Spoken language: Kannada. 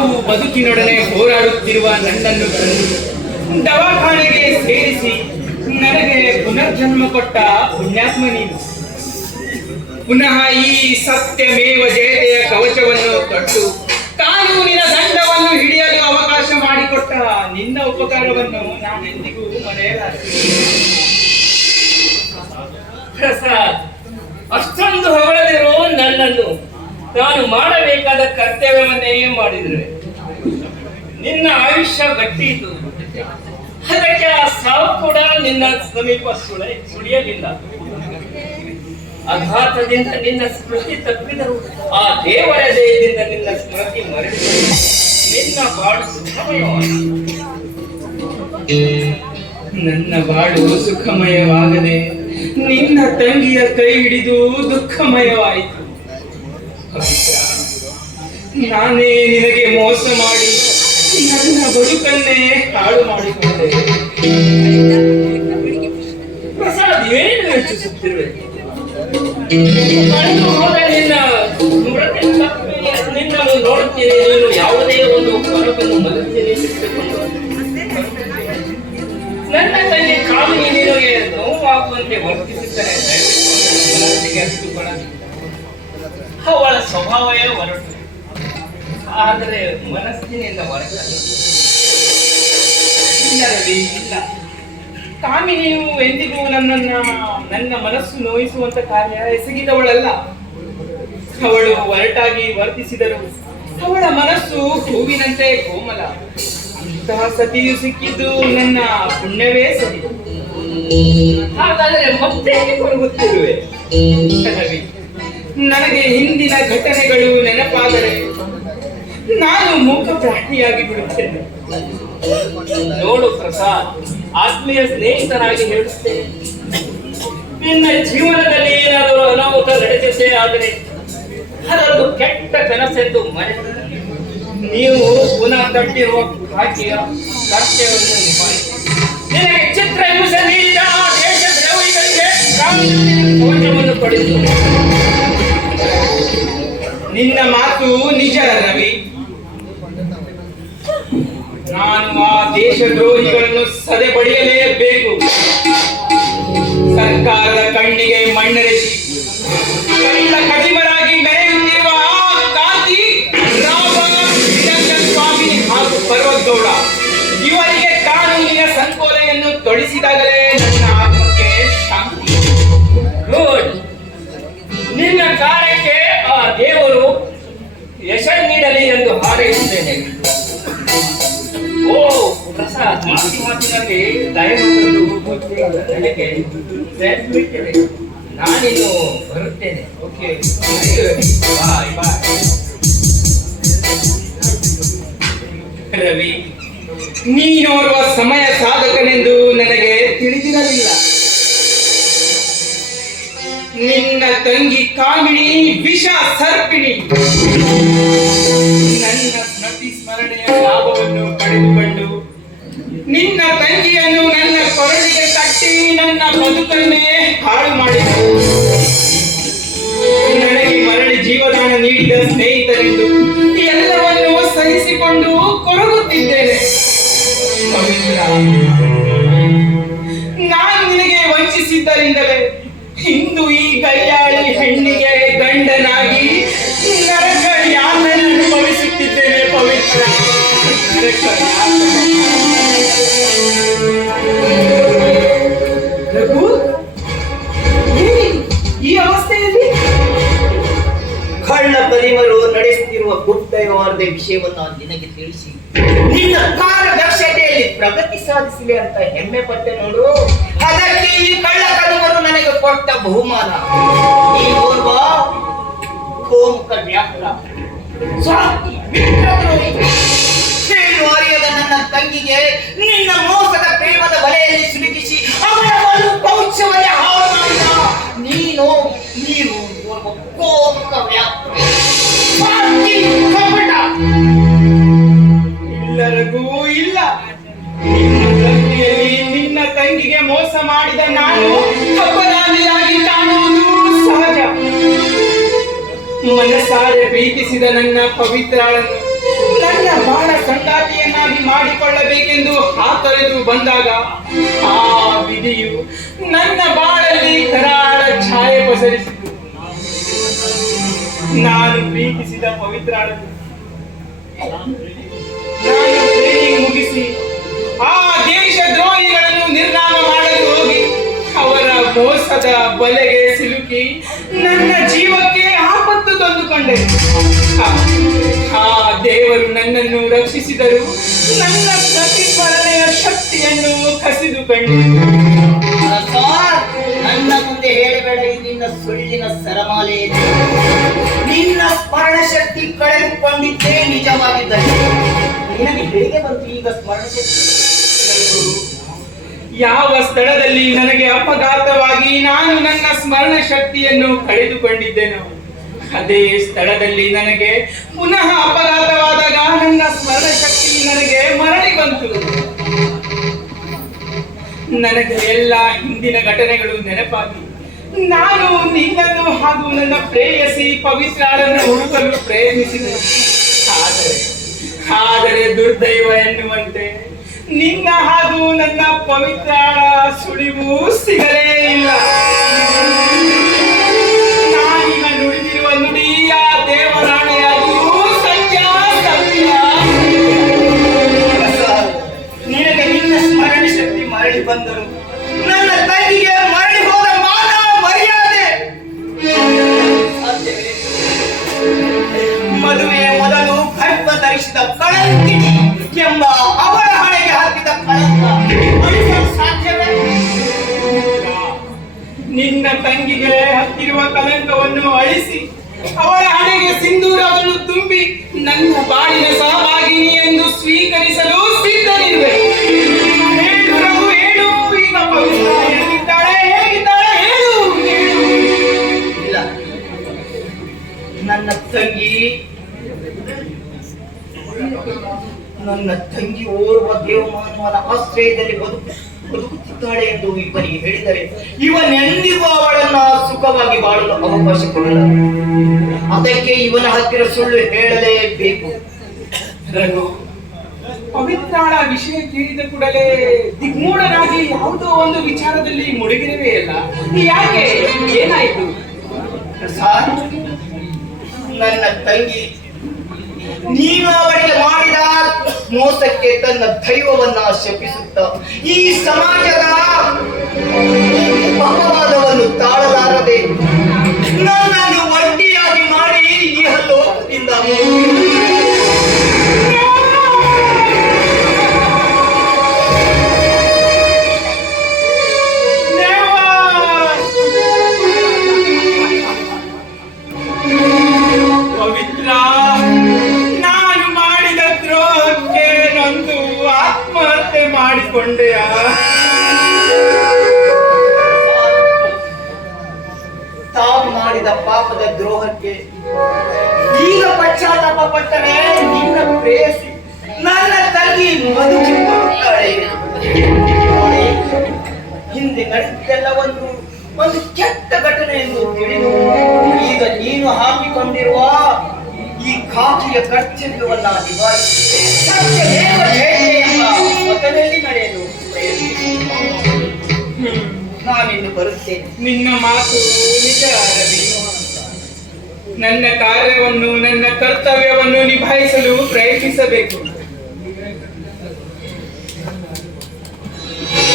ಸಾವು ಬದುಕಿನೊಡನೆ ಹೋರಾಡುತ್ತಿರುವ ನನ್ನನ್ನು ತಂದು ದವಾಖಾನೆಗೆ ಸೇರಿಸಿ ನನಗೆ ಪುನರ್ಜನ್ಮ ಕೊಟ್ಟ ಪುಣ್ಯಾತ್ಮ ನೀನು. ಪುನಃ ಈ ಸತ್ಯಮೇವ ಜಯತೆಯ ಕವಚವನ್ನು ತೊಟ್ಟು ಕಾನೂನಿನ ದಂಡವನ್ನು ಹಿಡಿಯಲು ಅವಕಾಶ ಮಾಡಿಕೊಟ್ಟ ನಿನ್ನ ಉಪಕಾರವನ್ನು ನಾನೆಂದಿಗೂ ಮರೆಯಲಾರೆ. ಪ್ರಸಾದ್, ಅಷ್ಟೊಂದು ಹೊಗಳದಿರೋ ನನ್ನನ್ನು ನಾನು ಮಾಡಬೇಕಾದ ಕರ್ತವ್ಯವನ್ನೇ ಮಾಡಿದ್ರೆ ನಿನ್ನ ಆಯುಷ್ಯ ಗಟ್ಟಿದ್ದು. ಅದಕ್ಕೆ ಆ ಸಾವು ಕೂಡ ನಿನ್ನ ಸಮೀಪ ಸುಳಿಯಲಿಲ್ಲ. ಆಘಾತದಿಂದ ನಿನ್ನ ಸ್ಮೃತಿ ತಪ್ಪಿದರು, ಆ ದೇವರ ದಯದಿಂದ ನಿನ್ನ ಸ್ಮೃತಿ ಮರೆತು ನಿನ್ನ ಬಾಳು ಸುಖಮಯವಾಯಿತು. ನನ್ನ ಬಾಳು ಸುಖಮಯವಾಗದೆ ನಿನ್ನ ತಂಗಿಯ ಕೈ ಹಿಡಿದು ದುಃಖಮಯವಾಯಿತು. ನಾನೇ ನಿನಗೆ ಮೋಸ ಮಾಡಿ ನನ್ನ ಬದುಕನ್ನೇ ಹಾಳು ಮಾಡಿಕೊಂಡೆ. ಪ್ರಸಾದ್, ಏನು ಯೋಚಿಸುತ್ತಿರುವೆ? ಕಳೆದು ಹೋದ ನಿನ್ನ ಸ್ಮೃತಿ ತಪ್ಪಿ ನಿನ್ನನ್ನು ನೋಡುತ್ತೇನೆ. ನೀನು ಯಾವುದೇ ಒಂದು ಹೊರಗನ್ನು ಮನಸ್ಸಿಗೆ ಇಟ್ಟುಕೊಂಡು ನನ್ನ ತಂಗಿ ಕಾಮಿನಿ ನಿನಗೆ ನೋವಾಗುವಂತೆ ವರ್ತಿಸುತ್ತಾರೆ. ಮನಸ್ಸಿಗೆ ಹಚ್ಚಿಕೊಳ್ಳ ಅವಳ ಸ್ವಭಾವವೇ ಹೊರಟು, ಆದರೆ ಮನಸ್ಸಿನಿಂದ ಹೊರಟಲ್ಲ. ಇಲ್ಲ ರವಿ, ಇಲ್ಲ. ಕಾಮಿನಿಯು ಎಂದಿಗೂ ನನ್ನ ಮನಸ್ಸು ನೋಯಿಸುವಂತ ಕಾರ್ಯ ಎಸಗಿದವಳಲ್ಲ. ಅವಳು ಒರಟಾಗಿ ವರ್ತಿಸಿದರು ಅವಳ ಮನಸ್ಸು ಹೂವಿನಂತೆ ಕೋಮಲ. ಅಂತಹ ಸತಿಯು ಸಿಕ್ಕಿದ್ದು ನನ್ನ ಪುಣ್ಯವೇ ಸರಿ. ಹಾಗಾದರೆ ಮತ್ತೆ ಕೊರಗುತ್ತಿರುವೆ. ರವಿ, ನನಗೆ ಹಿಂದಿನ ಘಟನೆಗಳು ನೆನಪಾದರೆ ನಾನು ಮೂಕ ಪ್ರಾಣಿಯಾಗಿ ಬಿಡುತ್ತೇನೆ. ನೋಡು ಪ್ರಸಾದ್, ಆತ್ಮೀಯ ಸ್ನೇಹಿತನಾಗಿ ಹೇಳುತ್ತೇನೆ, ನಿನ್ನ ಜೀವನದಲ್ಲಿ ಏನಾದರೂ ಅನಾಹುತ ನಡೆದಿದ್ದೇ ಆದರೆ ಅದೊಂದು ಕೆಟ್ಟ ಕನಸೆಂದು ಮರೆತು ನೀವು ಪುನಃ ತಟ್ಟಿರುವ ಹಾಕಿಯ ಕರ್ತವ್ಯವನ್ನು ನಿಭಾಯಿಸಿ ನಿನಗೆ ಚಿತ್ರ ಹಿಂಸೆ ನೀಡಿದ ಆ ದೇಶ ದ್ರೋಹಿಗಳಿಗೆ ಕವಚವನ್ನು ಪಡೆದು. ನಿನ್ನ ಮಾತು ನಿಜ ರವಿ. ನಾನು ಆ ದೇಶದ್ರೋಹಿಗಳನ್ನು ಸದೆಬಡಿಯಲೇಬೇಕು. ಸರ್ಕಾರದ ಕಣ್ಣಿಗೆ ಮಣ್ಣೆರೆಸಿ ಕಳ್ಳ ಕಡಿಮರಾಗಿ ಮೆರೆಯುತ್ತಿರುವ ಆ ಕಾಂತಿ ರಾಮ, ಸ್ವಾಮಿ ಹಾಗೂ ಪರ್ವತಗೌಡ ಇವರಿಗೆ ಕಾನೂನಿನ ಸಂಕೋಲೆಯನ್ನು ತೊಡಿಸಿದಾಗಲೇ ನನ್ನ ಆತ್ಮಕ್ಕೆ ಶಾಂತಿ. ಗುಡ್. ನಿನ್ನ ಕಾರ್ಯಕ್ಕೆ ಆ ದೇವರು ಯಶ ನೀಡಲಿ ಎಂದು ಹಾರೈಸುತ್ತೇನೆ. ಓ ಪ್ರಸಾದ್, ಮಾತಿನಲ್ಲಿ ದಯವಿಟ್ಟು ನನಗೆ ಬಿಟ್ಟಿದೆ. ನಾನಿನ್ನು ಬರುತ್ತೇನೆ. ಓಕೆ, ಬಾಯ್ ಬಾಯ್. ರವಿ, ನೀನೋರ್ವ ಸಮಯ ಸಾಧಕನೆಂದು ನನಗೆ ತಿಳಿದಿರಲಿಲ್ಲ. ನಿನ್ನ ತಂಗಿ ಕಾಮಿಣಿ ವಿಷ ಸರ್ಪಿಣಿ. ನನ್ನ ಸ್ಮೃತಿ ಸ್ಮರಣೆಯ ಲಾಭವನ್ನು ಪಡೆದುಕೊಂಡು ನಿನ್ನ ತಂಗಿಯನ್ನು ನನ್ನ ಕೊರಳಿಗೆ ತಟ್ಟಿ ನನ್ನ ಬದುಕನ್ನೇ ಹಾಳು ಮಾಡಿತು. ನನಗೆ ಮರಳಿ ಜೀವದಾನ ನೀಡಿದ ಸ್ನೇಹಿತರೆಂದು ಎಲ್ಲವನ್ನೂ ಸಹಿಸಿಕೊಂಡು ಕೊರಗುತ್ತಿದ್ದೇನೆ. ಪವಿತ್ರ, ನಾನು ನಿನಗೆ ವಂಚಿಸಿದ್ದರಿಂದಲೇ ಇಂದು ಈ ಕೈಯಾಳಿ ಹೆಣ್ಣಿಗೆ ಗಂಡನಾಗಿ ನರಕ ಯಾತನೆ ಅನುಭವಿಸುತ್ತಿದ್ದೇನೆ. ಪವಿತ್ರ, ನರಕ ರಘು, ಈ ಅವಸ್ಥೆಯಲ್ಲಿ ಕಳ್ಳ ಪರಿಮರು ನಡೆಸುತ್ತಿರುವ ಗುಪ್ತ ವ್ಯವಹಾರದ ವಿಷಯವನ್ನು ನಿನಗೆ ತಿಳಿಸಿ ನಿನ್ನ ಕಾರ್ಯದಕ್ಷತೆಯಲ್ಲಿ ಪ್ರಗತಿ ಸಾಧಿಸಲಿ ಅಂತ ಹೆಮ್ಮೆ ಪಟ್ಟೆ ನೋಡು. ಅದಕ್ಕೆ ಈ ಕಳ್ಳ ಕಡಿಮರು ನನಗೆ ಕೊಟ್ಟ ಬಹುಮಾನ. ಈ ಓರ್ವ ಕೋಮುಖ ವ್ಯಾಪ್ತ ಸ್ವಾರ್ಥಿ ಮಿತ್ರದ್ರೋಹಿ ಹೇಳು ಅರಿಯದ ನನ್ನ ತಂಗಿಗೆ ನಿನ್ನ ಮೋಸದ ಪ್ರೇಮದ ಬಲೆಯಲ್ಲಿ ಸಿಲುಕಿಸಿ ಅವಳ ಒಂದು ಕೌಶಲ್ಯ ಹಾಳು ಮಾಡಿದ ನೀನು ಓರ್ವ ಕೋಮುಖ ವ್ಯಾಪ್ತ ಸ್ವಾರ್ಥಿ ಕಪಟ. ಇಲ್ಲ ರಘು, ಇಲ್ಲ. ನಿನ್ನ ತಂಗಿಯಲ್ಲಿ ನಿನ್ನ ತಂಗಿಗೆ ಮೋಸ ಮಾಡಿದ ನಾನು ಅಪರಾಧಿಯಾಗಿ ಕಾಣುವುದು ಸಹಜ. ಮನಸಾರೆ ಪ್ರೀತಿಸಿದ ನನ್ನ ಪವಿತ್ರಾಳನ್ನು ನನ್ನ ಹಾತೊರೆದು ಬಂದಾಗ ಆ ವಿಧಿಯು ನನ್ನ ಬಾಳಲ್ಲಿ ಕರಾಳ ಛಾಯೆ ಪಸರಿಸಿತು. ನಾನು ಪ್ರೀತಿಸಿದ ಪವಿತ್ರಾಳನ್ನು ನಾನು ಟ್ರೈನಿಂಗ್ ಮುಗಿಸಿ ಆ ದೇಶ ದ್ರೋಹಿಗಳನ್ನು ನಿರ್ನಾಮ ಮಾಡಲು ಹೋಗಿ ಅವರ ಮೋಸದ ಬಲೆಗೆ ಸಿಲುಕಿ ನನ್ನ ಜೀವಕ್ಕೆ ಆಪತ್ತು ತಂದುಕೊಂಡೆ. ಆ ದೇವರು ನನ್ನನ್ನು ರಕ್ಷಿಸಿದರು, ನನ್ನ ಪ್ರತಿಫಲನೆಯ ಶಕ್ತಿಯನ್ನು ಕಸಿದುಕೊಂಡೆ. ನನ್ನ ಮುಂದೆ ಹೇಳಬೇಡ ಈ ನಿನ್ನ ಸುಳ್ಳಿನ ಸರಮಾಲೆ. ನಿನ್ನ ಸ್ಮರಣ ಶಕ್ತಿ ಕಳೆದುಕೊಂಡಿದ್ದೇ ನಿಜವಾಗಿದ್ದರೆ ನಿನಗೆ ಹೇಗೆ ಬಂತು ಈಗ ಸ್ಮರಣ ಶಕ್ತಿ? ಯಾವ ಸ್ಥಳದಲ್ಲಿ ನನಗೆ ಅಪಘಾತವಾಗಿ ನಾನು ನನ್ನ ಸ್ಮರಣ ಶಕ್ತಿಯನ್ನು ಕಳೆದುಕೊಂಡಿದ್ದೇನೋ ಅದೇ ಸ್ಥಳದಲ್ಲಿ ನನಗೆ ಪುನಃ ಅಪಘಾತವಾದಾಗ ನನ್ನ ಸ್ಮರಣ ಶಕ್ತಿ ನನಗೆ ಮರಳಿ ಬಂತು. ನನಗೆ ಎಲ್ಲ ಹಿಂದಿನ ಘಟನೆಗಳು ನೆನಪಾಗಿ ನಾನು ನಿನ್ನನ್ನು ಹಾಗೂ ನನ್ನ ಪ್ರೇಯಸಿ ಪವಿತ್ರಾಳನ್ನು ಹುಡುಕಲು ಪ್ರಯತ್ನಿಸಿದೆ. ಆದರೆ ದುರ್ದೈವ ಎನ್ನುವಂತೆ ನಿನ್ನ ಹಾಗೂ ನನ್ನ ಪವಿತ್ರಾಳ ಸುಳಿವು ಸಿಗಲೇ ಇಲ್ಲ. ನಾನೀಗ ನುಡಿದಿರುವ ನುಡಿಯ ದೇವರಾಣೆಯಾಗೂ ಸತ್ಯ ಸತ್ಯ. ನಿನಗೆ ನಿನ್ನ ಸ್ಮರಣ ಶಕ್ತಿ ಮರಳಿ ಬಂದರು, ನನ್ನ ತಂಗಿಗೆ ಮರಳಿ ಹೋದ ಮಾನ ಮರ್ಯಾದೆ ಸಾಧ್ಯವೇ? ಮದುವೆಯ ಮೊದಲು ಗರ್ಭ ಧರಿಸಿದ ಕಳಂಕಿಣಿ ಎಂಬ ಅವರ ಹಣೆಗೆ ಹಾಕಿದ ಕಳಂಕ ಅಳಿಸಲು ಸಾಧ್ಯವೇ? ನಿನ್ನ ತಂಗಿಗೆ ಹತ್ತಿರುವ ಕಲಂಕವನ್ನು ಅಳಿಸಿ ಅವಳ ಹಣೆಗೆ ಸಿಂಧೂರವನ್ನು ತುಂಬಿ ನನ್ನ ಬಾಳಿನ ಸಹಭಾಗಿನಿ ಎಂದು ಸ್ವೀಕರಿಸಲು ಸಿದ್ಧನಿರುವೆ. ಹೇಳು ರಘು, ಹೇಳು, ಈಗ ಪವಿತ್ರ ಹೇಗಿದ್ದಾಳೆ, ಹೇಗಿದ್ದಾಳೆ, ಹೇಳು, ಹೇಳು. ಇಲ್ಲ, ನನ್ನ ತಂಗಿ ಓರ್ವ ದೇವಮಾನವನ ಆಶ್ರಯದಲ್ಲಿ ಬದುಕುತ್ತಿದ್ದಾಳೆ ಎಂದು ಇಬ್ಬರಿಗೆ ಹೇಳಿದರೆ ಇವನೆಂದಿಗೂ ಅವಳನ್ನ ಸುಖವಾಗಿ ಬಾಳಲು ಅವಕಾಶ ಕೊಡಲ್ಲ. ಅದಕ್ಕೆ ಇವನ ಹತ್ತಿರ ಸುಳ್ಳು ಹೇಳಲೇಬೇಕು. ರಘು, ಪವಿತ್ರಾಳ ವಿಷಯ ಕೇಳಿದ ಕೂಡಲೇ ದಿಗ್ಮೂಢನಾಗಿ ಯಾವುದೋ ಒಂದು ವಿಚಾರದಲ್ಲಿ ಮುಳುಗಿರುವೆ ಅಲ್ಲ, ಯಾಕೆ, ಏನಾಯ್ತು? ಪ್ರಸಾದ್, ನನ್ನ ತಂಗಿ ನೀನು ಅವಳಿಗೆ ಮಾಡಿದ ಮೋಸಕ್ಕೆ ತನ್ನ ದೈವವನ್ನ ಶಪಿಸುತ್ತ ಈ ಸಮಾಜದ ಅಪವಾದವನ್ನು ತಾಳಲಾರದೆ ನನ್ನನ್ನು ಒಂಟಿಯಾಗಿ ಮಾಡಿ ಈ ಲೋಕದಿಂದ ಪವಿತ್ರ, ನಾನು ಮಾಡಿದ ದ್ರೋಹಕ್ಕೆ ನಂದು ಆತ್ಮಹತ್ಯೆ ಮಾಡಿಕೊಂಡೆಯ? ತಾವು ಮಾಡಿದ ಪಾಪದ ದ್ರೋಹಕ್ಕೆ ಈಗ ಪಶ್ಚಾತ್ತಾಪ ಪಟ್ಟರೆ ನಿನ್ನ ಪ್ರೇಯಸಿ ನನ್ನ ತಂಗಿ ಬದುಕಿಕೊಳ್ಳುತ್ತಾಳೆ. ಹಿಂದೆ ನಡೆದೆಲ್ಲ ಒಂದು ಕೆಟ್ಟ ಘಟನೆ ಎಂದು ತಿಳಿದು ಈಗ ನೀನು ಹಾಕಿಕೊಂಡಿರುವ ಈ ಖಾಕಿಯ ಕರ್ತವ್ಯವನ್ನ ನಿಭಾಯಿಸಿ ಸತ್ಯಮೇವ ಜಯತೆ ಎಂಬ ಪಥದಲ್ಲಿ ನಡೆಯಲು ನಾನಿನ್ನು ಬರುತ್ತೇನೆ. ನಿನ್ನ ಮಾತು ನಿಜ ರವಿ. ನನ್ನ ಕಾರ್ಯವನ್ನು, ನನ್ನ ಕರ್ತವ್ಯವನ್ನು ನಿಭಾಯಿಸಲು ಪ್ರಯತ್ನಿಸಬೇಕು.